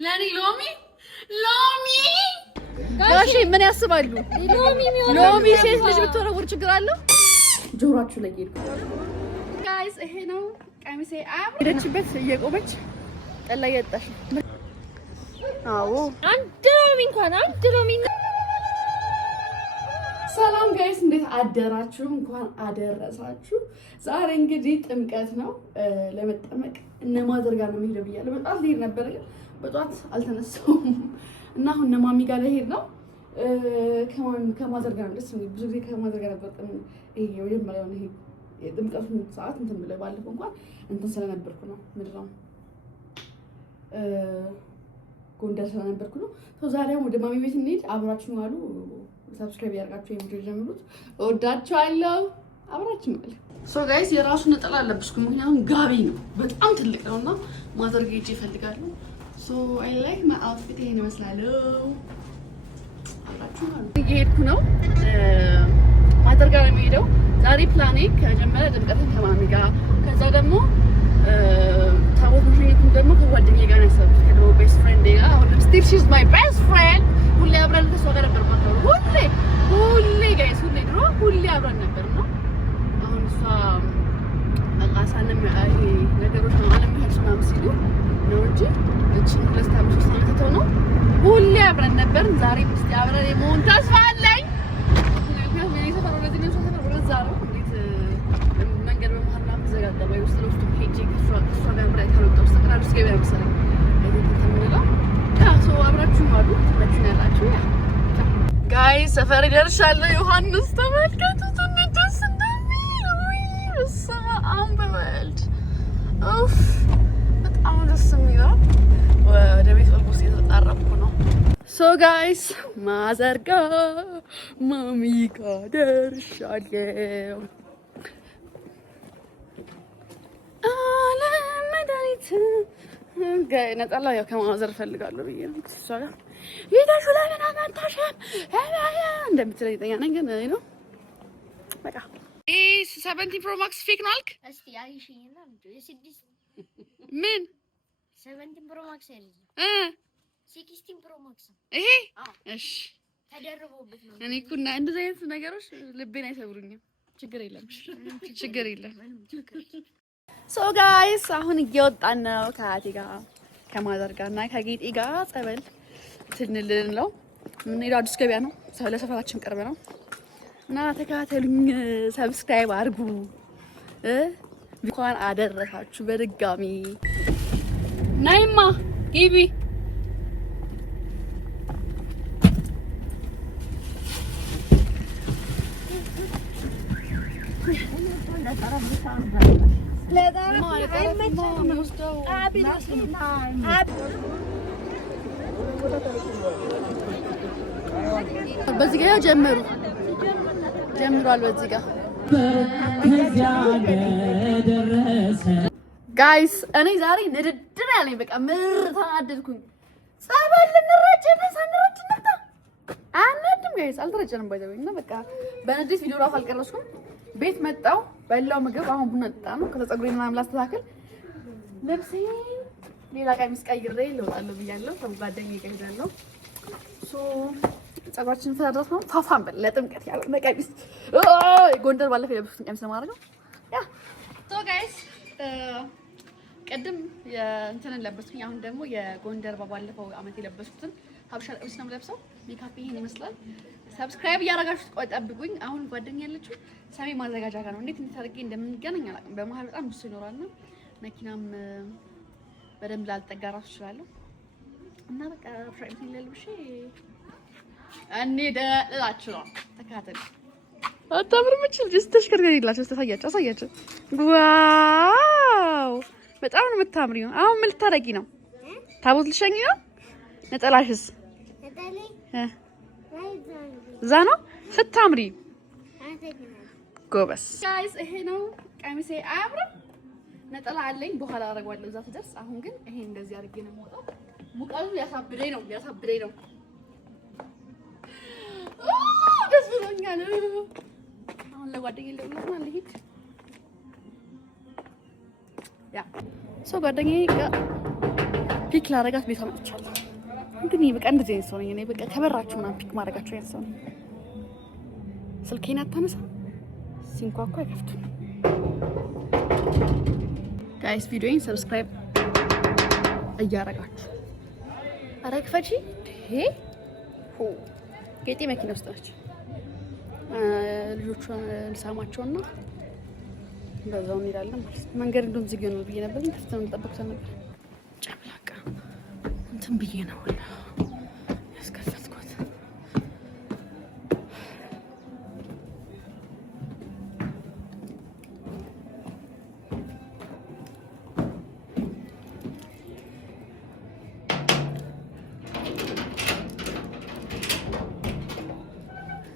ለኔ ሎሚ ጋሽ ምን ያስባሉ? ሎሚ ሴት ልጅ ብትወረውር ችግር አለው? ጆሮአችሁ ላይ ሄድኩ። ጋይስ ይሄ ነው ቀሚሴ። ሄደችበት እየቆመች ጠላ እየጠጣች ነው። አዎ አንድ ሎሚ ሰላም ጋይስ እንዴት አደራችሁ? እንኳን አደረሳችሁ። ዛሬ እንግዲህ ጥምቀት ነው። ለመጠመቅ እነ ማዘር ጋር ነው የምሄደው ብያለሁ። በጣም ልሄድ ነበር ግን በጧት አልተነሳሁም እና አሁን እነ ማሚ ጋር ልሄድ ነው። ከማዘር ጋር ነው ደስ የሚል። ብዙ ጊዜ ከማዘር ጋር ነበር ይሄ የመጀመሪያው ይሄ የጥምቀቱን ሰዓት እንትን ብለው ባለፈው እንኳን እንትን ስለነበርኩ ነው ምንድን ነው ጎንደር ስለነበርኩ ነው። ዛሬ ወደ ማሚ ቤት እንሂድ። አብራችሁ አሉ ሰብስክራይብ ያደርጋችሁ የቪዲዮ ጀምሩት። እወዳችኋለሁ። አብራችሁ ማለት ጋይስ የራሱ ነጠላ አለብስኩ። ምክንያቱም ጋቢ ነው በጣም ትልቅ ነውና ማዘር ጌጅ ይፈልጋሉ። አይ ላይክ ማይ አውትፊት ይሄን ይመስላል። አብራችሁ ማለት እየሄድኩ ነው። ማዘር ጋር ነው የምሄደው ዛሬ። ፕላኔ ከጀመረ ጥምቀትን ከማሚ ጋር ከዛ ደግሞ ታቦት ምሽኝቱን ደግሞ ከጓደኛዬ ጋር ያሰብኩት ከድሮ ቤስት ፍሬንድ ጋር። አሁን ስቲል ሺዝ ማይ ቤስት ፍሬንድ። ሁሌ አብረን ከሷ ጋር ነበር ማለት ነው። ሁሌ ጋይስ ድሮ ሁሌ አብረን ነበር ነው። አሁን እሷ አቃሳንም ይሄ ነገሮች ነው አለም ይሄስ ምናምን ሲሉ ነው እንጂ እቺ ለስታምሽ ሳንተው ነው ሁሌ አብረን ነበር። ዛሬ እስቲ አብረን የመሆን ተስፋ አለኝ። ምክንያቱም እኔ ሰፈር ወደዚህ ነው ሰፈር ወደዛ ነው። እንዴት መንገድ በመሀል ምናምን ተዘጋጋ ወይ ውስጥ ለውስጥ ሄጄ ከሷ ጋር ብራይ ታለውጣው ሰቀራሉ ሲገበያ መሰለኝ አብራችሁ ማሉ ትመቹን ያላችሁ ጋይስ ሰፈር ደርሻለሁ። ዮሐንስ ተመልከቱት እንዴት ደስ እንደሚል በስመ አብ በወልድ በጣም ደስ የሚለው። ወደ ቤት ኦልሞስት እየተጣረኩ ነው። ጋይስ ማዘር ጋር ማሚ ጋር ደርሻለሁ። አለመድኃኒት ነጠላ ያው ከማዘር እፈልጋለሁ ብዬ ነው። እሷ ጋር ይደርሱ ለምን አመጣሽም እንደምትለኝ ጠኛ ነኝ ግን ነው በቃ 17 ፕሮ ማክስ ፌክ ነው አልክ። እስቲ አይሽኝና ምን 17 ፕሮ ማክስ አይደለም 16 ፕሮ ማክስ ይሄ እሺ ተደርቦበት ነው። እኔ እኮ እና እንደዚህ አይነት ነገሮች ልቤን አይሰብሩኝም። ችግር የለም ችግር የለም። ጋይስ አሁን እየወጣን ነው ከአቴ ጋር ከማዘር ጋር እና ከጌጤ ጋር ጸበል ትንልን ነው የምንሄደው። አዲስ ገበያ ነው ለሰፈራችን ቅርብ ነው እና ተከታተሉኝ። ሰብስክራይብ አድርጉ። እንኳን አደረሳችሁ በድጋሚ። ናይማ ግቢ በዚህ ጋር ጀምሯል። በዚህ ጋር ጋይስ እኔ ዛሬ ንድድር ያለኝ በቃ ምር ተናደድኩኝ። ጸበል ልንረጭ ሳንረጭ እንምጣ አንድም ጋይስ አልተረጨንም ባይዘውና በቃ በንዴት ቪዲዮ ራሱ አልቀረስኩም። ቤት መጣው በላው ምግብ። አሁን ቡና ጠጣ ነው። ከዛ ፀጉሬን ምናምን ላስተካክል። ልብሴ ሌላ ቀሚስ ቀይሬ ልወጣለሁ ብያለሁ። ከጓደኛዬ ጋር ሄዳለሁ። ፀጉራችንን ፈረደስ ነው ፋፋን በል ለጥምቀት ያለው ቀሚስ ጎንደር ባለፈው የለበስኩትን ቀሚስ ለማድረግ ያ ጋይስ ቅድም የእንትንን ለበስኩኝ። አሁን ደግሞ የጎንደር ባለፈው አመት የለበስኩትን ሀበሻ ቀሚስ ነው የምለብሰው። ሜካፕ ይሄን ይመስላል። ሰብስክራይብ እያደረጋችሁ ጠብቁኝ። አሁን ጓደኛ ያለችው ሰሜ ማዘጋጃ ጋር ነው። እንዴት አድርጌ እንደምንገናኝ አላውቅም። በመሀል በጣም ብዙ ይኖራልና መኪናም በደንብ ላልጠጋ እራሱ እችላለሁ እና በቃ ፍራይም ለልብሽ እንሂድ እላችሁ ነው። ተካተል አታምርም? እችል ጀስት ተሽከርካሪ ይላችሁ አሳያችሁ። ዋው በጣም ነው የምታምሪው። አሁን ምን ልታረጊ ነው? ታቦት ልሸኝ ነው? ነጠላሽስ እዛ ነው ስታምሪ። ጎበስ ጋይስ ይሄ ነው ቀሚሴ። አያምርም? ነጠላ አለኝ በኋላ አደርገዋለሁ እዛ ትደርስ። አሁን ግን ይሄ እንደዚህ አድርጌ ነው የምወጣው። ሙቀቱ ያሳብደኝ ነው ደስ ብሎኛል። አሁን ለጓደኛዬ ልደውልላት ልሂድ። ያ ጓደኛዬ ፒክ ላረጋት ቤቷ መጥቻለሁ። እንግዲህ በቃ እንደዚህ አይነት ሰው ነኝ እኔ። በቃ ከበራችሁ ምናምን ፒክ ማድረጋችሁ አይነት ሰው ነኝ። ስልኬን አታነሳ፣ ሲንኳኳ አይከፍቱም። ጋይስ ቪዲዮዬን ሰብስክራይብ እያረጋችሁ ኧረ ክፈቺ። ጌጤ መኪና ውስጥ ናቸው። ልጆቹን ልሳማቸውና በዛው እንሄዳለን ማለት ነው። መንገድ እንደውም ዝግ ነው ብዬ ነበር፣ ግን ተስተን እንጠብቅተን ነበር። ጨምላቃ እንትን ብዬ ነው ያስከፈትኩት።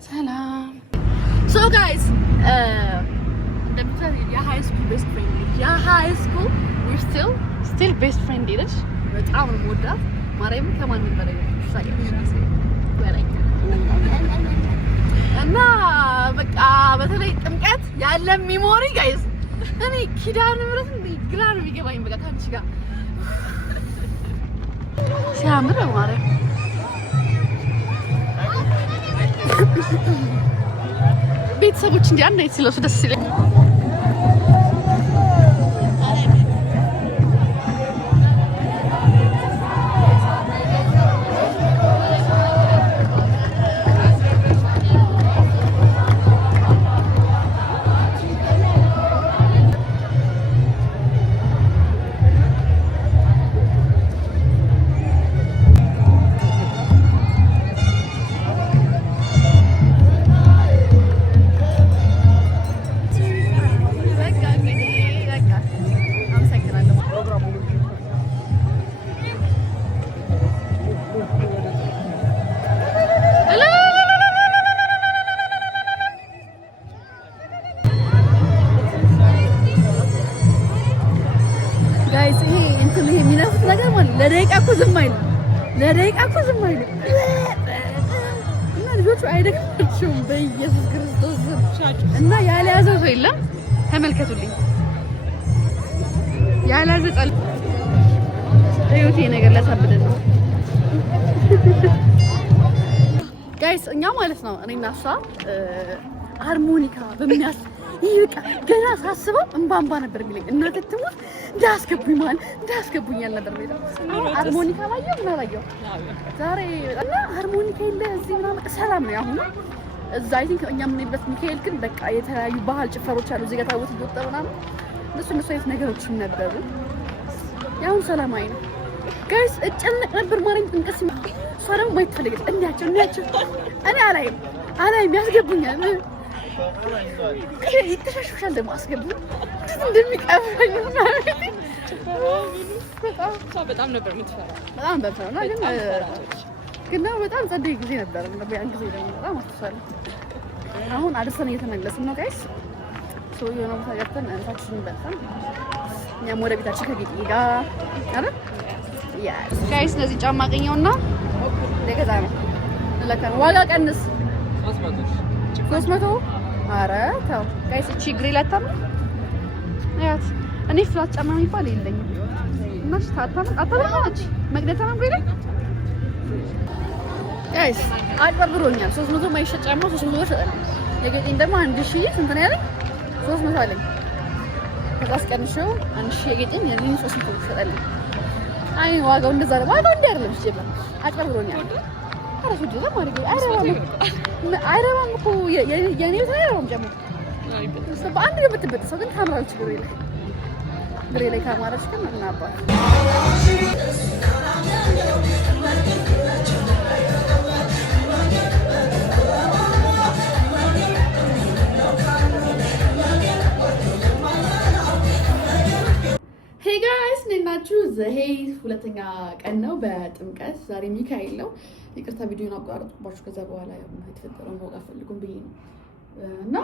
ሰላም ሶ ጋይስ የሃይ ስኩል ቤስት ፍሬንድ የሃይ ስኩል ዊር ስቲል ቤስት ፍሬንድ ነች። በጣም ነው የምወዳት ማርያምን ከማንም በላይ እና በቃ በተለይ ጥምቀት ያለ ሚሞሪ ጋይስ እኔ ኪዳነ ምሕረት ግራ ነው የሚገባኝ። በቃ ካንቺ ጋር ሲያምር ማርያም ቤተሰቦች እንዲህ አንድ አይነት ስለሱ ደስ ይለኝ። ለደቂቃ እኮ ዝም አይልም። እና ልጆቹ አይደክማቸውም በኢየሱስ ክርስቶስ እና ያልያዘው ሰው የለም። ተመልከቱልኝ፣ ያልያዘ ጸል ህይወቴ ነገር ላሳብደን ነው ጋይስ። እኛ ማለት ነው እኔና እሷ ሃርሞኒካ በሚያስ ይሄ በቃ ገና ሳስበው እንባንባ ነበር የሚለኝ። እናቴ ትሙት እንዳስገቡኝ ያልነበር ቤታ ሃርሞኒካ ባየው ምን አላየው ዛሬ እና ሃርሞኒካ የለ እዚህ ምናምን ሰላም ነው አሁን እዛ። አይ ቲንክ እኛ የምንሄድበት ሚካኤል ግን በቃ የተለያዩ ባህል ጭፈሮች አሉ እዚህ ጋር ታቦት እየወጣ ምናምን እነሱ አይነት ነገሮችም ነበሩ። ያሁን ሰላማዊ ነው ጋይስ። እጨነቅ ነበር ማርያም ጥንቀስ እሷ ደግሞ ማየት ፈልገች። እንዲያቸው እኔ አላይም ያስገቡኛል። ይተሻሻል ደግሞ አስገቡ እንደሚቀበኝ በጣም ነበር የምትፈራው። በጣም በፈራና ግን በጣም ጸደይ ጊዜ ነበር። ያን ጊዜ ደግሞ በጣም አስታውሳለሁ። አሁን አድርሰን እየተመለስን ነው ጋይስ። ሶ የሆነ ቦታ ገብተን እንታችን በልተን እኛም ወደ ቤታችን ከጌጤ ጋር አይደል ጋይስ። እነዚህ ጫማ አገኘውና ለገዛ ነው ለከን ዋጋ ቀንስ 300 አረ ተው ጋይስ። እቺ ግሪል አታምር አያት። እኔ ፍላት ጫማ የሚባል የለኝም እና አታምር መቅደታ ነው ግሪል ጋይስ። አጭበርብሮኛል። 300 ማይሸጥ ጫማ 300 ሸጠኝ። የጌጤን ደግሞ 1000 ስንት ነው ያለኝ? 300 አለኝ። ከዛ አስቀንሼው 1000 የጌጤን የኔን 300 ሸጠልኝ። አይ ዋጋው እንደዛ ነው። ዋጋው እንዲህ አይደለም ሲጀምር አጭበርብሮኛል። አረሱ ጀዛ ማለት አይረባም እኮ የኔ ቤት አይረባም ጀምሮ በአንድ ነው የምትበጥሰው። ግን ታምራለች ግሬ ላይ ካማረች ግን እናባል ሄይ ጋይስ ነናችሁ። ዘሄ ሁለተኛ ቀን ነው በጥምቀት። ዛሬ ሚካኤል ነው። ይቅርታ ቪዲዮን አቋረጥኩባችሁ። ከዛ በኋላ የተፈጠረውን ማወቅ አልፈልጉም ብዬ ነው እና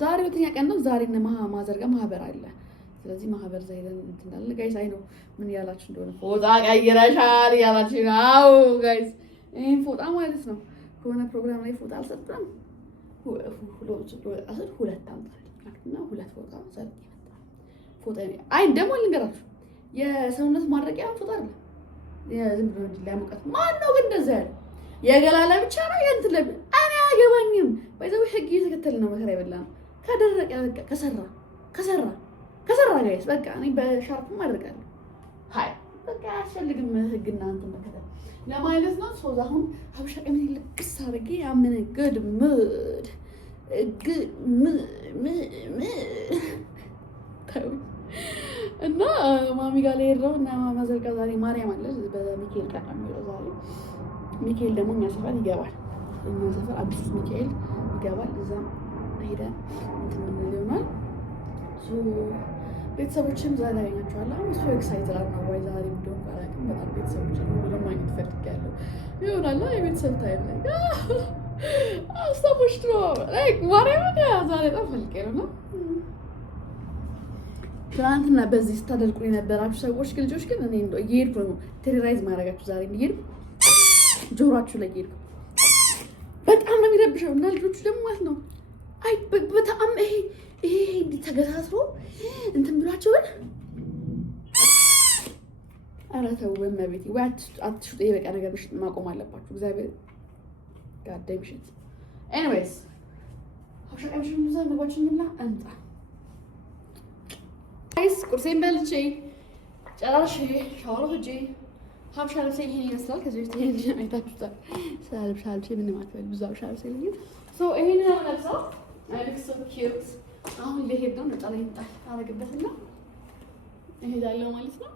ዛሬ ሁለተኛ ቀን ነው። ዛሬ እነ ማዘር ጋር ማህበር አለ። ስለዚህ ማህበር ዘይለን እንትን እንዳለ ጋይስ። አይ ነው ምን ያላችሁ እንደሆነ ፎጣ ቀይረሻል ያላችሁ ነው ጋይስ። ይሄን ፎጣ ማለት ነው ከሆነ ፕሮግራም ላይ ፎጣ አልሰጠም። ሁለት አምጣልና ሁለት ፎጣ ሰርቅ ይመጣ ፎጣ። አይ ደግሞ ልንገራችሁ የሰውነት ማድረቂያ ፎጣ አይደለም ዝም ብሎ ሊያሞቃት ማን ነው ግን እንደዛ ያለ የገላላ ብቻ ነው የእንትን ለብ እኔ አያገባኝም። ባይዘው ህግ እየተከተለ ነው መከራ ይበላ ነው። ከደረቀ በቃ ከሰራ ጋይስ በቃ እኔ በሻርፕም አደርጋለሁ። ሃይ በቃ አያስፈልግም ህግና እንትን መከተል ለማለት ነው። ሶዛ አሁን ሀበሻ ቀሚስ ልክስ አድርጌ ያመነ good mood እና ማሚ ጋር ልሄድ ነው እና ማዘር ጋር ዛሬ ማርያም አለች በሚካኤል ቀን ነው የሚውለው ዛሬ። ሚካኤል ደግሞ እኛ ሰፈር ይገባል። እኛ ሰፈር አዲስ ሚካኤል ይገባል። እዛም ሄደን እንትን ምን ይሆናል ቤተሰቦችም ዛሬ ያገኛቸዋለሁ። እሱ ኤክሳይትድ ነው ወይ ዛሬ እንደውም ባላውቅም በጣም ቤተሰቦችን ለማግኘት ፈልጌያለሁ። ይሆናል የቤተሰብ ታይም ላይ አስታውሽ ነው ላይክ ማርያም ዛሬ በጣም ፈልጌ ነው። ትናንትና በዚህ ስታደርቁ የነበራችሁ ሰዎች ልጆች ግን እኔ እንደው እየሄድኩ ነው ቴሮራይዝ ማድረጋችሁ ዛሬ እየሄድኩ ጆሮአችሁ ላይ እየሄድኩ በጣም ነው የሚረብሸው እና ልጆቹ ደግሞ ማለት ነው አይ በጣም ይሄ እንዲህ ተገታትሮ እንትን ብሏቸው ግን ኧረ ተው በመቤቴ ወይ አትሽጡ። ይሄ በቃ ነገር ምሽት ማቆም አለባችሁ። እግዚአብሔር ጋዳይ ምሽት ኤኒዌይስ ሀበሻ ቀሚስ ሙዛ ምግባችንና እንጣ ጋይስ ቁርሴን በልቼ ጨራሽ ሻወር ሄጄ ሀበሻ ልብሴ ይሄን ይመስላል። ከዚህ በፊት ይሄን አይታችሁታል። ስለ ሀበሻ ምንም አትበል ብዙ ሀበሻ ልብስ የለኝም። ሶ ይሄን ነው ለብሰው አይ ሶ ኪዩት። አሁን ልሄድ ነው ነጣ ላይ እንጣል አረግበትና እሄዳለሁ ማለት ነው።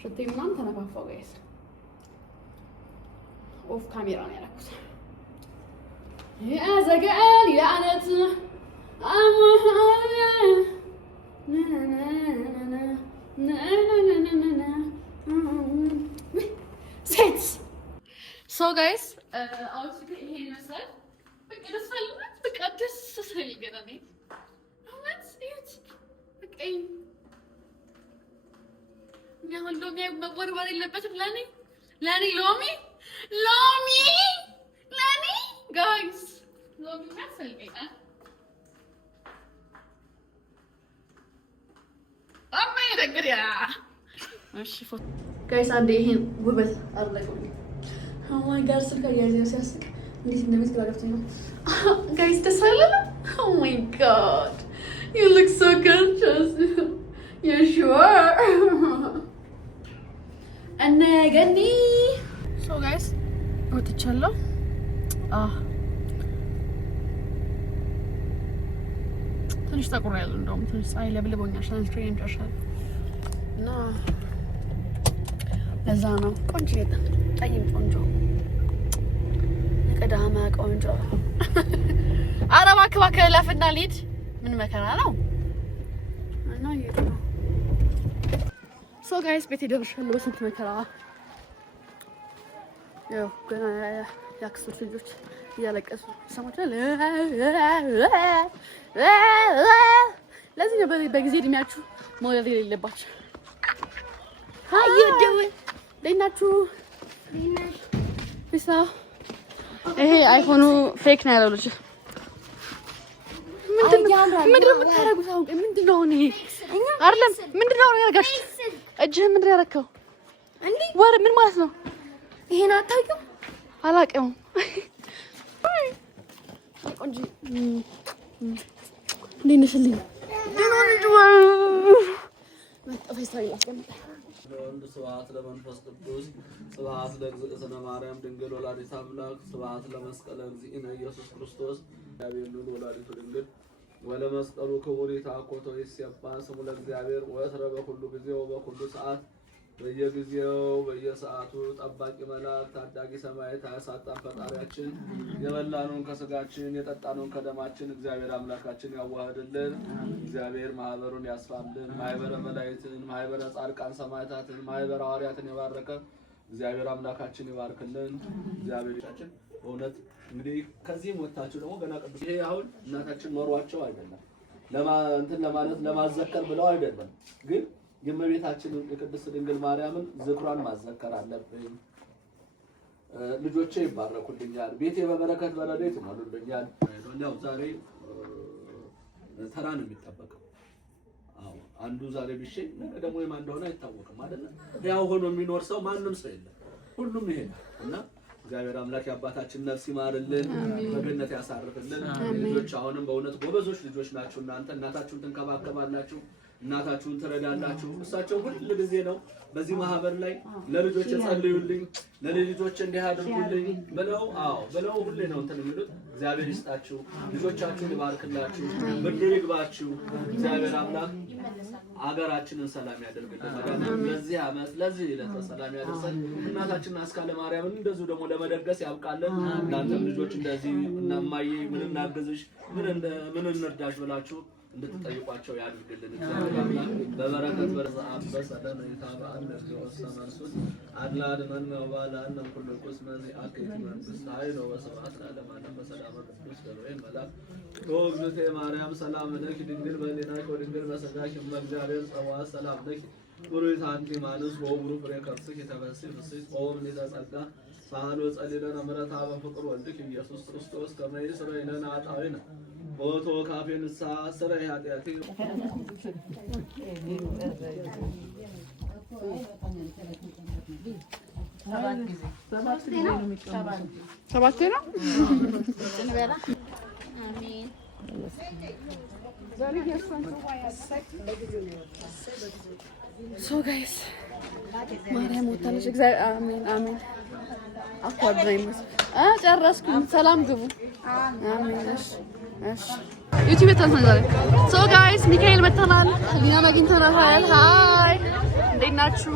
ሽቴ ምናምን ተነፋፋው ጋይስ ኦፍ ካሜራ ነው ያደረኩት። ያዘጋል ያነት ሴት ሶ ጋይስ አውት ይሄ ይመስላል። በቃ ደስ አለኝ። በቃ ደስ ስለኝ ገና ነው አሁንስ ይሁት በቃ ያው ሎሚ መወርወር የለበትም ለኔ ሎሚ ለኔ ጋይስ ሎሚ ያስፈልጋል። ደግሪያ እሺ ፎቶ ጋይስ አንዴ ይሄን ውበት አድርገው ማይ ጋር ስልካ ያዘው ሲያስቅ እንዴት እንደምትገባው ነው ጋይስ ደስ አይለም? ኦ ማይ ጋድ ዩ ሉክ ሶ gorgeous you sure እና ገኒ ሶ ጋይስ ወጥቻለሁ። ትንሽ ተቆራያለሁ እንደውም ትንሽ ፀሐይ ለብልቦኛል። ሰንስክሪን ጨርሻለሁ እና ለዛ ነው ቆንጆ ጠይም ቆንጆ የቀዳማ ቆንጆ አረባ ከባከ ለፍና ሊድ ምን መከራ ነው እና ይሄ ነው። ሶ ጋይስ ቤቴ ደርሻለሁ በስንት መከራ። ያው ገና ያክሱት ልጆች እያለቀሱ ሰሞታል። ለዚህ ነው በጊዜ እድሜያችሁ መውለድ የሌለባችሁ። አየደው ለናችሁ ቢሳ ይሄ አይፎኑ ፌክ ነው ያለው ልጅ ምንድነው የምታረጉት? አሁን ምንድነው ነው ይሄ አይደለም። ምንድነው ነው ያርጋሽ? እጅህ ምንድነው ያረከው? እንዴ ወር ምን ማለት ነው? ይሄን አታውቂው? አላውቀውም። ቆንጆ እንዴት ነሽልኝ? ስብሐት ለመንፈስ ቅዱስ ስብሐት ለእግዝእትነ ማርያም ድንግል ወላዲተ አምላክ ስብሐት ለመስቀለ እግዚእነ ኢየሱስ ክርስቶስ እግዚአብሔር ልዑል ወላዲቱ ድንግል ወለመስቀሉ ክቡር ይትሐኮቶ ይሴባ ስሙ ለእግዚአብሔር ወትረ በኩሉ ጊዜ ወበኩሉ ሰዓት በየጊዜው በየሰዓቱ ጠባቂ መልአክ ታዳጊ ሰማያት አያሳጣን ፈጣሪያችን የበላነውን ከስጋችን የጠጣነውን ከደማችን እግዚአብሔር አምላካችን ያዋህድልን። እግዚአብሔር ማህበሩን ያስፋልን። ማህበረ መላእክትን ማህበረ ጻድቃን ሰማዕታትን ማህበረ ሐዋርያትን የባረከ እግዚአብሔር አምላካችን ይባርክልን። እግዚአብሔራችን በእውነት እንግዲህ ከዚህም ወጣችሁ ደግሞ ገና ቅዱስ ይሄ አሁን እናታችን ኖሯቸው አይደለም እንትን ለማለት ለማዘከር ብለው አይደለም ግን የእመቤታችንን የቅድስት ድንግል ማርያምን ዝክሯን ማዘከር አለብን። ልጆቼ ይባረኩልኛል፣ ቤቴ በበረከት በረድኤት ይሞሉልኛል። ያው ዛሬ ተራ ነው የሚጠበቀው። አዎ አንዱ ዛሬ ቢሸኝ ነገ ደግሞ የማን እንደሆነ አይታወቅም አይደል? ያው ሆኖ የሚኖር ሰው ማንም ሰው የለም። ሁሉም ይሄዳል እና እግዚአብሔር አምላክ የአባታችን ነፍስ ይማርልን፣ በገነት ያሳርፍልን። ልጆች አሁንም በእውነት ጎበዞች ልጆች ናችሁ። እናንተ እናታችሁን ትንከባከባላችሁ፣ እናታችሁን ትረዳላችሁ። እሳቸው ሁሉ ጊዜ ነው በዚህ ማህበር ላይ ለልጆች ጸልዩልኝ፣ ለልጆች እንዲህ አድርጉልኝ ብለው ሁሌ ነው እንትን የሚሉት። እግዚአብሔር ይስጣችሁ፣ ልጆቻችሁን ይባርክላችሁ፣ ብድር ይግባችሁ። እግዚአብሔር አምላክ አገራችንን ሰላም ያደርግልን። ለዚህ ዓመት ለዚህ ለሰላም ያደርሰን። እናታችንን አስካለ ማርያምን እንደዚሁ ደግሞ ለመደገስ ያብቃልን። እናንተም ልጆች እንደዚህ እናማዬ ምን እናግዝሽ ምን እንርዳሽ ብላችሁ እንድትጠይቋቸው ያድርግልን። እግዚአብሔር አምላክ በበረከት በረዛም በሰላም ይታባል ለወሰማንሱት አድላድመን ወባላን ኩሉ ቁስመዚ አከቲ መንፈስ ኃይል ወሰማት ለማለም በሰላም ቅዱስ ገብርኤል መልአክ ወግዝቴ ማርያም ሰላም ለኪ ድንግል በሊናኪ ወድንግል በሥጋኪ እግዚአብሔር ጸዋ ሰላም ለኪ ቡሩክ አንቲ ማንስ ወቡሩ ፍሬ ከርስኪ ተበስይ ፍስይ ጾም ሊተጸጋ ሳህሎ ጸሊለነ ምሕረታ በፍቅር ወልድክ ኢየሱስ ክርስቶስ ከመ ይስረይ ለነ ኃጣውኢነ ኦቶ ካፌንሳ ስራ ያጢያቲ ሰባት ነው። አሜን። ሶ ጋይስ ማርያም ወጣለች። እግዚአብሔር አሜን አሜን። አቋርጠኝ ጨረስኩ። ሰላም ግቡ። አሜን። እሺ ዩቲዩብ ተንሰናል። ሶ ጋይስ ሚካኤል መተናል። ሊናን አግኝተናል። ሃይ እንዴት ናችሁ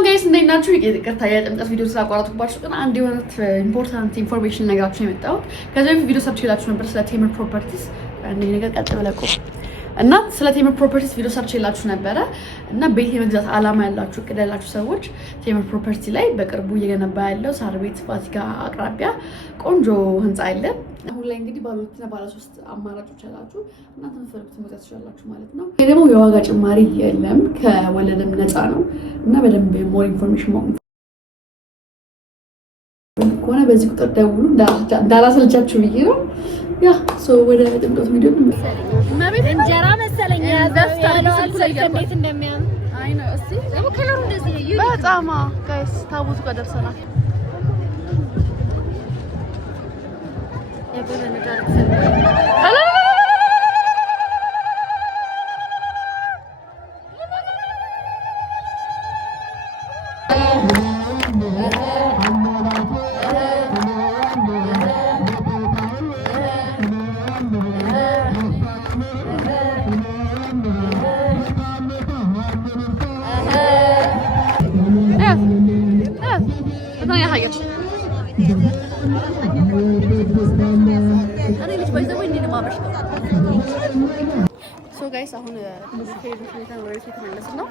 ጋይስ? እንዴት ናችሁ? ይቅርታ የጥምቀት ቪዲዮ ስላቋረጥኩባችሁ ግን አንድ የሆነ ኢምፖርታንት ኢንፎርሜሽን ነገራችሁ ነው የመጣሁት። ከዚህ በፊት ቪዲዮ ሰርች ይላችሁ ነበር ስለ ቴምር ፕሮፐርቲስ አንድ ነገር ቀጥ ብለቁ እና ስለ ቴምር ፕሮፐርቲስ ቪዲዮ ሰርች ይላችሁ ነበረ እና ቤት የመግዛት አላማ ያላችሁ እቅድ ያላችሁ ሰዎች ቴምር ፕሮፐርቲ ላይ በቅርቡ እየገነባ ያለው ሳር ቤት ፋሲካ አቅራቢያ ቆንጆ ህንጻ አለ። አሁን ላይ እንግዲህ ባለ 2 እና ባለ 3 አማራጮች አላችሁ። እናንተ የምትፈልጉት መግዛት ትችላላችሁ ማለት ነው። ይሄ ደግሞ የዋጋ ጭማሪ የለም፣ ከወለድም ነፃ ነው እና በደንብ ሞር ኢንፎርሜሽን ማግኘት ከሆነ በዚህ ቁጥር ደውሉ። እንዳላሰልቻችሁ ብዬ ነው። ያ ሶ ወደ ጥምቀት ቪዲዮ እንጀራ መሰለኝ ያለው እንዴት እንደሚያምር አይ ነው። እስቲ ደግሞ ከለሩ እንደዚህ ነው። በጣም ጋይስ ታቦቱ ጋር ደርሰናል። ሶ ጋይስ አሁን ሙዚቃ ሁኔታ ወደ ቤት ተመለስን ነው።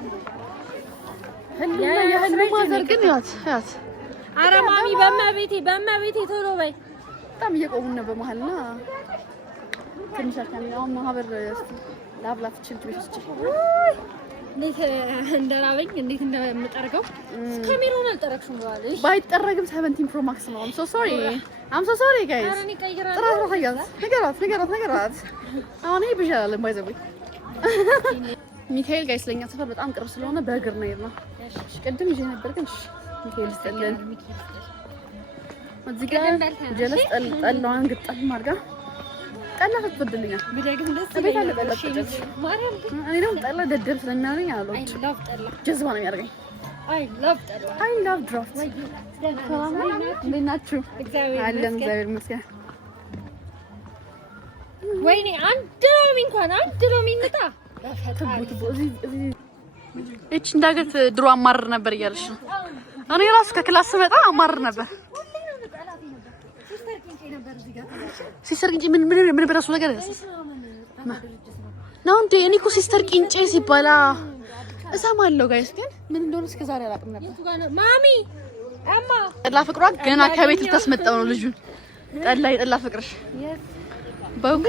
የህልም ማዘር ግን ያት ኧረ ማሚ በእመቤቴ ቶሎ በይ። በጣም እየቆሙን ነው በመሀልና ትንሽ አካባቢው ማህበር ላብላት ችልት ቤት ውስጥ እንዴት እንደራበኝ እንዴት እንደምጠርገው ካሜራውን አልጠረክሽም ማለት ባይጠረግም 17 ፕሮ ማክስ ነው። I'm so sorry guys። አረኒ ቀይራ ጥራት ነው ታያዝ ነገራት አሁን ይሄ ብቻለ ማይዘብ ሚካኤል ጋይስ ለኛ ሰፈር በጣም ቅርብ ስለሆነ በእግር ነው የሄድነው። ቅድም ይዤ ነበር ግን ሚካኤል ስጠለን እዚህ ጋር ጀለስ ጠላዋን ግጣም አድርጋ ጠላ ትወድልኛል ቢደግም ደስ ይላል። ማርያም እኔ ደግሞ ጠላ ደደብ ስለሚያደርገኝ አለው ጀዝባ ነው የሚያደርገኝ። I love draft እንዴት ናችሁ? እግዚአብሔር ይመስገን። ወይኔ አንድ ሎሚ እንጣ እቺ እንዳገት ድሮ አማርር ነበር እያለሽ ነው። እኔ ራሱ ከክላስ ስመጣ አማርር ነበር። ሲስተር ቂንጬ ምን በራሱ ነገር ነው እንዴ? እኔ እኮ ሲስተር ቂንጬ ሲባላ እሰማለሁ ጋይስ፣ ግን ምን እንደሆነ እስከ ዛሬ አላውቅም ነበር። ማሚ አማ ጠላ ፍቅሯ ገና ከቤት ልታስመጣው ነው ልጁን። ጠላ ፍቅርሽ በውካ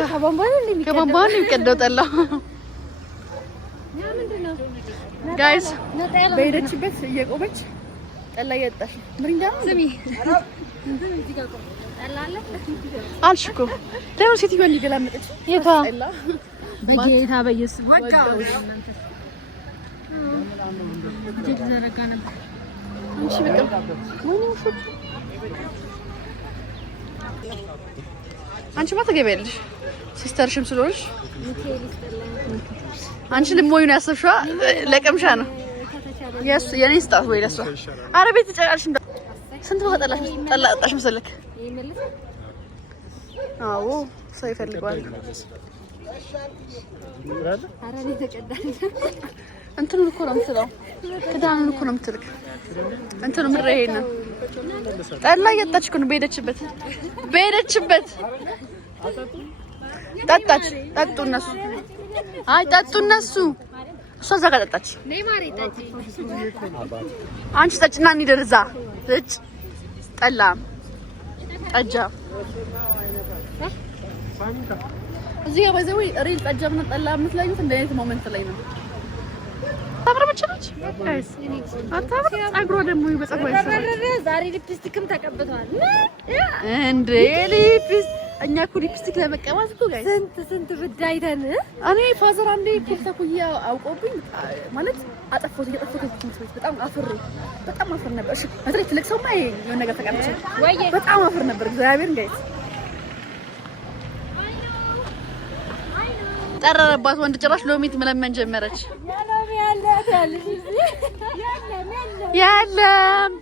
ከባምባን የሚቀደው ጠላ ጋይስ በሄደችበት እየቆመች ጠላ እየጠጣሽ ምሪንዳ ስሚ አልሽ እኮ ደግሞ ሴትዮዋ እንዲገላመጠች የታ በጌታ በኢየሱስ ወጋ እጅግ ዘረጋ ነበር። አንቺ በቃ ወይኔ ውሾች አንቺ ማተገበልሽ ሲስተርሽም ስለሆንሽ አንቺ ልሞይ ነው ያሰብሽዋ ለቀምሻ ነው የሱ የኔ ስጣት ወይ ለሷ አረ ቤት ተጨቃልሽ ስንት ወጣላሽ ጠላጣሽ መሰለክ አዎ ሰው ይፈልጋል አረ ነው ተቀዳለ እንትኑ እኮ ነው የምትለው ክዳኑን እኮ ነው የምትልክ እንትኑ ምድረ ይሄን ጠላ እየጠጣች እኮ ነው በሄደችበት ጠጣች ጠጡ እነሱ አይ ጠጡ እነሱ እሷ እዛ ጋር ጠጣች ነይ ማሬ ጠጪ አንቺ ጠጭና እንሂደርዛ እጭ ጠላ ጠጃ እዚህ ጋር ባይዘው ሪል ጠጃና ጠላ የምትለዩት እንደ አይነት ሞመንት ላይ ነው ታብረበችልሽ ጋይስ አታብረ ጸጉሯ ደግሞ በጸጉሯ ዛሬ ሊፕስቲክም ተቀብቷል እንዴ ሊፕስቲክ እኛ እኮ ሊፕስቲክ ለመቀባት እኮ ጋይስ ስንት ብዳይተን እኔ ፋዘር አንዴ ኩልታኩያ አውቆብኝ ማለት አጠፎት በጣም አፍር ነበር እሺ በተለይ ትልቅ ሰው ማይ የሆነ ነገር ተቀምጭ በጣም አፍር ነበር እግዚአብሔር ጋይስ ጠረረባት ወንድ ጭራሽ ሎሚት መለመን ጀመረች ያለም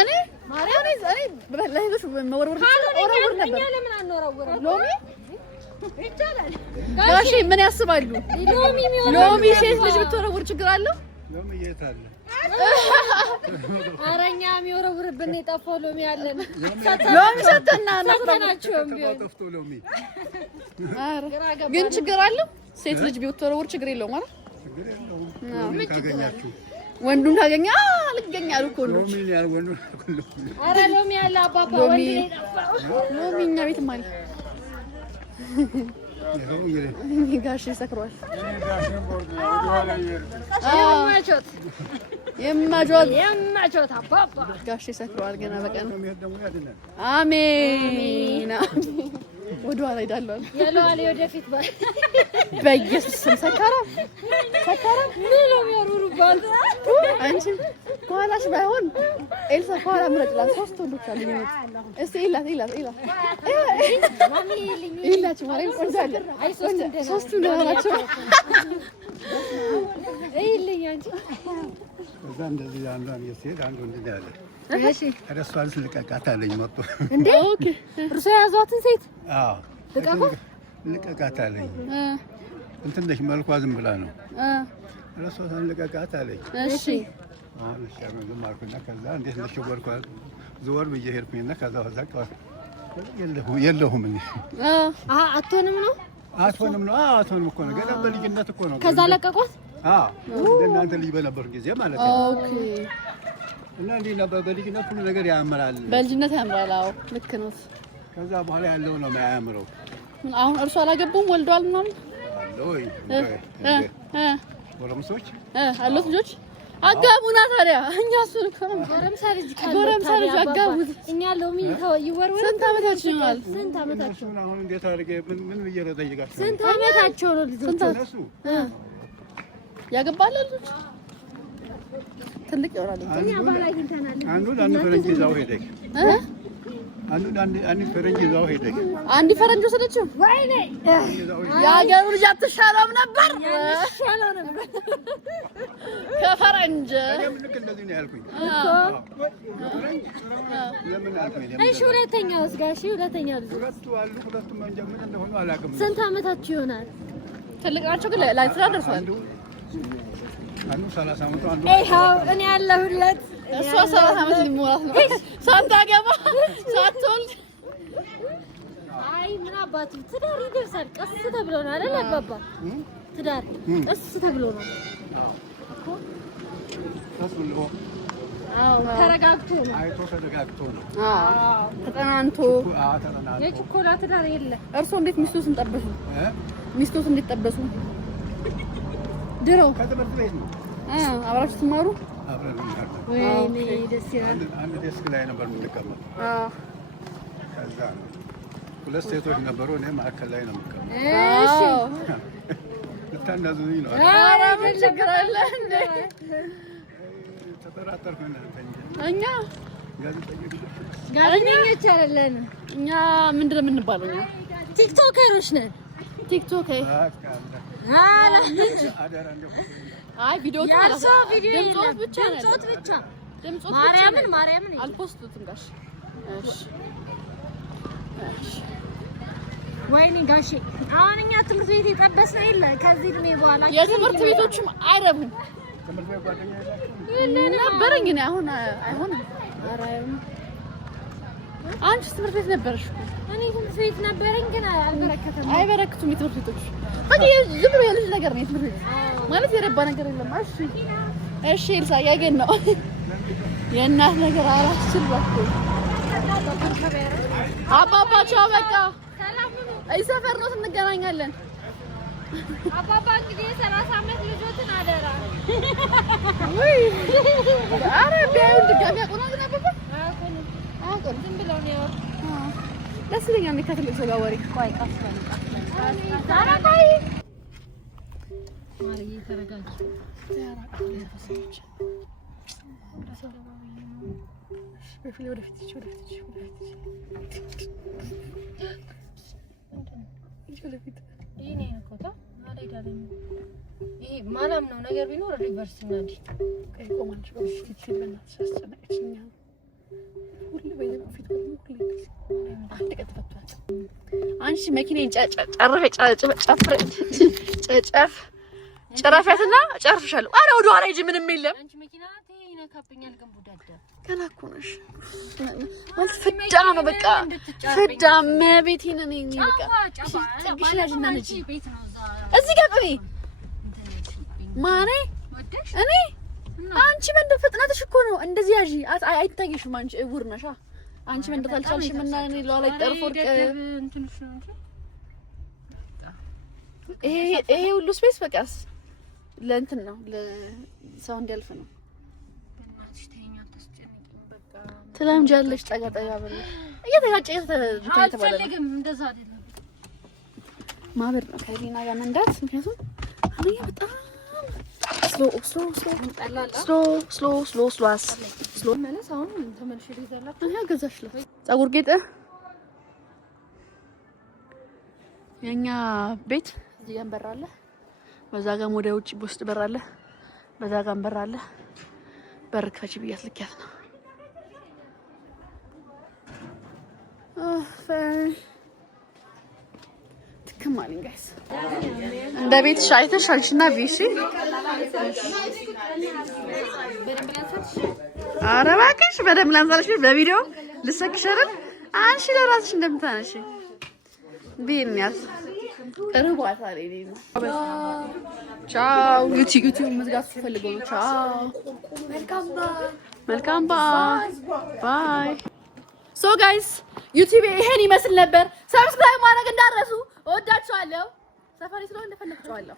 እኔ ማርያም እኔ ለሄዶሽ መወርወር ነበር ለምን አንወረወር ሎሚ ይቻላል ጋሺ ምን ያስባሉ ሎሚ ሴት ልጅ ብትወረውር ችግር አለው ሎሚ የታለ አረኛ የሚወረውርብን የጠፋው ሎሚ አለን ሎሚ ሰተና ናቸው ጠፍቶ ሎሚ ግን ችግር አለው ሴት ልጅ ብትወረውር ችግር የለውም ማለት ችግር የለውም ሎሚ ካገኛችሁ ወንዱን ካገኛ አልገኛሉ እኮ ነው ሎሚ ያል ወንዱ አረ ሎሚ ያለ አባባ ወንድ ላይ ጠፋው ሎሚ እኛ ቤትም አለ ጋሽ ይሰክሯል የማቾት አባባ ጋሽ ይሰክሯል ገና በቀን አሜን ወደ ኋላ ሄዳለሁ የለዋል ወደፊት በኢየሱስ ስም ሰካራ ምን ነው የሚያሩሩባት አንቺ ከኋላሽ ባይሆን ኤልሳ ከኋላ ምረጥላት ሶስት ወንዶች አሉ እስቲ ኢላት ኢላችሁ ማረኝ ቆንጆ አይ ሶስት እንደሆናቸው ይልኝ አንቺ እዛ እንደዚህ አንዷን የሴት አንዱ እንደዚህ አለ እሺ ረሷን ልቀቃት አለኝ መጥቶ እንዴ ኦኬ እርሶ ያዟትን ሴት አዎ ልቀቃት አለኝ እንትን ነሽ መልኳ ዝም ብላ ነው ረሷን ልቀቃት አለኝ እሺ አሁን ሸርም ማርኩና ከዛ እንዴት ነሽ ወርኳል ዞር ብዬ ሄድኩኝና ከዛ ወዛቀው የለሁም እኔ አትሆንም ነው አትሆንም እኮ ነው ገና በልጅነት እኮ ነው ከዛ ለቀቋት እናንተ ልጅ በነበር ጊዜ ማለት ነው ኦኬ እና እንዴ ነበር በልጅነት ሁሉ ነገር ያምራል በልጅነት ያምራል አዎ ልክ ነው ከዛ በኋላ ያለው ነው የማያምረው አሁን እርሱ አላገቡም ወልደዋል ምናምን አለይ ጎረምሶች አሉት ልጆች አጋቡና ታዲያ እኛ እሱን እኮ ነው ጎረምሳ ልጅ አጋቡት እኛ ሎሚ ይወርወር ስንት አመታቸው ነው ስንት አመታቸው ነው አሁን እንዴት አድርጌ ምን እየረጠይጋቸው ስንት አመታቸው ነው ልጆች እነሱ ያገባል ልጆች ትልቅ ይሆናል እኛ ባላ ይንተናል አንዱ ፈረንጅ ይዛው ሄደች አንዱ ፈረንጅ ይዛው ሄደች አንዲ ፈረንጅ ወሰደችው ወይኔ ያገሩ ልጅ አትሻለም ነበር ከፈረንጅ ልክ እንደዚህ ነው ያልኩኝ ለምን አልኩኝ እሺ ሁለተኛውስ ጋሺ ሁለተኛው ልጅ ሁለቱም ምን እንደሆነ አላውቅም ስንት አመታቸው ይሆናል ትልቅ ናቸው ግን ላይ ስራ ደርሷል አንዱ 30 አመቱ አንዱ ይሄው እኔ ያለሁለት እሷ 30 አመት ሊሞላት ነው ሳታገባ ሳትወልድ አይ ምን አባቱ ትዳር ይደርሳል ቀስ ተብሎ ነው አይደል አባባ ትዳር ቀስ ተብሎ ነው እኮ ተስብሎ ተረጋግቶ ነው አይቶ ተረጋግቶ ነው ተጠናንቶ የችኮላ ትዳር የለ እርሶ እንዴት ሚስቶስን ጠበሱ ሚስቶስ እንዴት ጠበሱ ድሮ ከትምህርት ቤት ነው አብራችሁ ትማሩ አብረን ወይኔ ደስ ይላል አንድ ዴስክ ላይ ነበር የምንቀመጥ ከዛ ሁለት ሴቶች ነበሩ እኔ ማዕከል ላይ ነው የምቀመጥ እሺ ልታናዙኝ ነው። ኧረ ምን ችግር አለ እንዴ? ተጠራጠርኩ እኛ ጋዜጠኞች አይደለን። እኛ ምንድን ነው የምንባለው? እኛ ቲክቶከሮች ነን። ቲክቶክ አይ ቪዲዮ ድምፆት ብቻ ማርያምን አልፖስቱትም ጋሽ። እሺ ወይኔ ጋሼ አሁን እኛ ትምህርት ቤት የጠበስነው የለ ከዚህ እድሜ በኋላ የትምህርት ቤቶችም አይረቡም ነበረኝ ግን አሁን አይሆንም። አንቺ ትምህርት ቤት ነበርሽ እኮ። እኔ ትምህርት ቤት ነበረኝ ግን አልበረከተም። አይበረክቱም የትምህርት ቤቶች። ታዲያ ዝም ብሎ የልጅ ነገር ነው የትምህርት ቤት ማለት የረባ ነገር የለም። እሺ ኤልሳ ያገኝ ነው የእናት ነገር አላስችል እባክህ። አባባቸው በቃ አይ ሰፈር ነው እንገናኛለን። አባባ እንግዲህ 30 አመት ልጆትን አደራ ወይ አረ ቢያዩ ድጋሚ ያቆና ግን አባባ አቆን ዝም ብለው ነው ያወሩ። ደስ ይለኛል ከትልቅ ሰው ጋር ወሬ ቆይ ቀስፈን ታራቃይ ማርዬ ተረጋጊ። ይሄ ማላም ነው ነገር ቢኖር ሪቨርስ ነው እንዴ? ቆማንሽ ፊት በእናትሽ አስጨነቀችኝ። ሁሉ በየቀኑ ፊት አንድ ቀን ተፈቷል። አንቺ መኪናዬን ጨረፈትና ጨርፍሻለሁ። አረ ወደ ኋላ ሂጂ ምንም የለም። አንቺ መኪና ይነካብኛል ግን ቡዳዳ ገና እኮ ነሽ ማለት ፍዳ ነው በቃ ፍዳ መቤቴን እኔ በቃ ጥግሽላጅና ነጂ እዚህ ጋር ቆይ ማኔ እኔ አንቺ መንደር ፍጥነትሽ እኮ ነው እንደዚህ ያዢ አይታይሽም። አንቺ እውር ነሽ። አንቺ መንደር አልቻልሽም እና እኔ ለዋላ ይጠርፎርቅ ይሄ ሁሉ ስፔስ በቃስ ለእንትን ነው ለሰው እንዲያልፍ ነው። ትለምጃለሽ ጠጋ ጠጋ ብለሽ እየተጋጨ አልፈልግም። እንደዛ አይደለም ማበር ነው ከሊና ጋር መንዳት። ምክንያቱም አሁን በጣም ስሎ ማለት አሁን ተመልሼ ልይዛላችሁ። እኔ አገዛሽላት ፀጉር ጌጥ የኛ ቤት እዚህ ጋር በር አለ፣ በዛ ጋር ወደ ውጭ ውስጥ በር አለ፣ በዛ ጋር በር አለ። በር ክፈቺ ብያት ልኪያት ነው። ትክክም አለኝ ጋይስ እንደ ቤት ሻይተሽ አንቺና ቪሲ ኧረ እባክሽ በደምብ ላንሳልሽ በቪዲዮ ልሰክሽ አይደል አንቺ ለራስሽ እንደምታነሺ ቢልኛስ እርቧታል። ቻው ዩቲዩብ መዝጋት ፈልገው ነው። ቻው መልካም ባይ ሶ ጋይስ ዩቲዩብ ይሄን ይመስል ነበር። ሰብስክራይብ ማድረግ እንዳትረሱ። እወዳችኋለሁ። ሰፈሪ ስለሆነ እንደፈለግችኋለሁ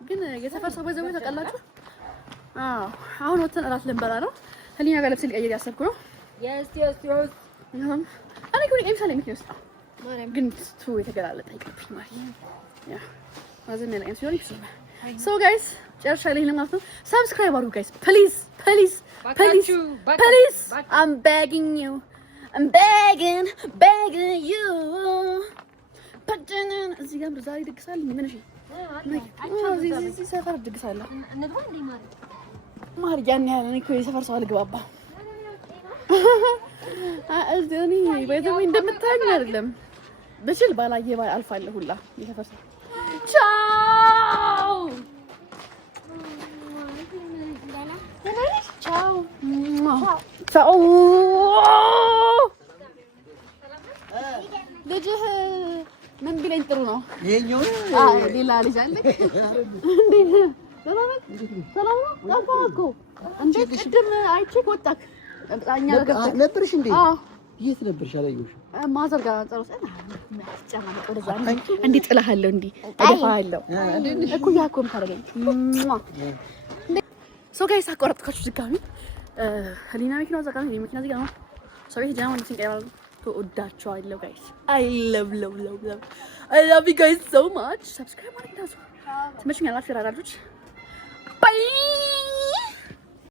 ግን የሰፈር ሰው በዘው ተቀላችሁ። አሁን ወተን እራት ልንበላ ነው። ህሊና ጋር ልብስ ልቀይር ያሰብኩ ነው። yes እኔ ግን ኤምሳሌ ምክንያት ማርያም ግን ቱ የተገላለጠ ይቀርብሽ ማርያም ያ ማዘን ላይ ሲሆን ይችላል። ሶ ጋይስ ጨርሻለሁ ማለት ነው። ሰብስክራይብ አድርጉ ጋይስ ፕሊዝ I'm begging you በደነን እዚህ ጋር ዛሬ ድግሳል ምን እሺ እዚህ ሰፈር ድግሳለ ማር ያን ያለ እኔ እኮ የሰፈር ሰው አልገባባ እኔ በደም እንደምታኝ አይደለም በሽል ባላየ ባይ አልፋለሁ ሁላ የሰፈር ሰው ቻው ቻው ልጅህ ምን ቢለኝ ጥሩ ነው። ይሄኛው ሌላ ልጅ አለ እንዴ? ሰላም ነው። ጠፋህ እኮ እንዴት ቅድም አይቼክ ወጣክ? እኛ ነበርሽ እንዴ? የት ነበርሽ? አላየሁሽ። ማዘር ጋር ጸሎት ማስጨናነቅ ወደዛ እንዴ ጥላሃለሁ እንዴ እደፋሃለሁ እኮ ያቆም ታረጋኝ ሶ ጋይስ አቆረጥካችሁ ድጋሚ ህሊና መኪናው ዘጋ ነው። መኪና ዘጋ ነው። ሰው ይሄ ጃማን ሲንቀራል ተወዳችኋለሁ ጋይስ I love you guys so much. Subscribe ትመቹኛላችሁ። ይራራሉች ባይ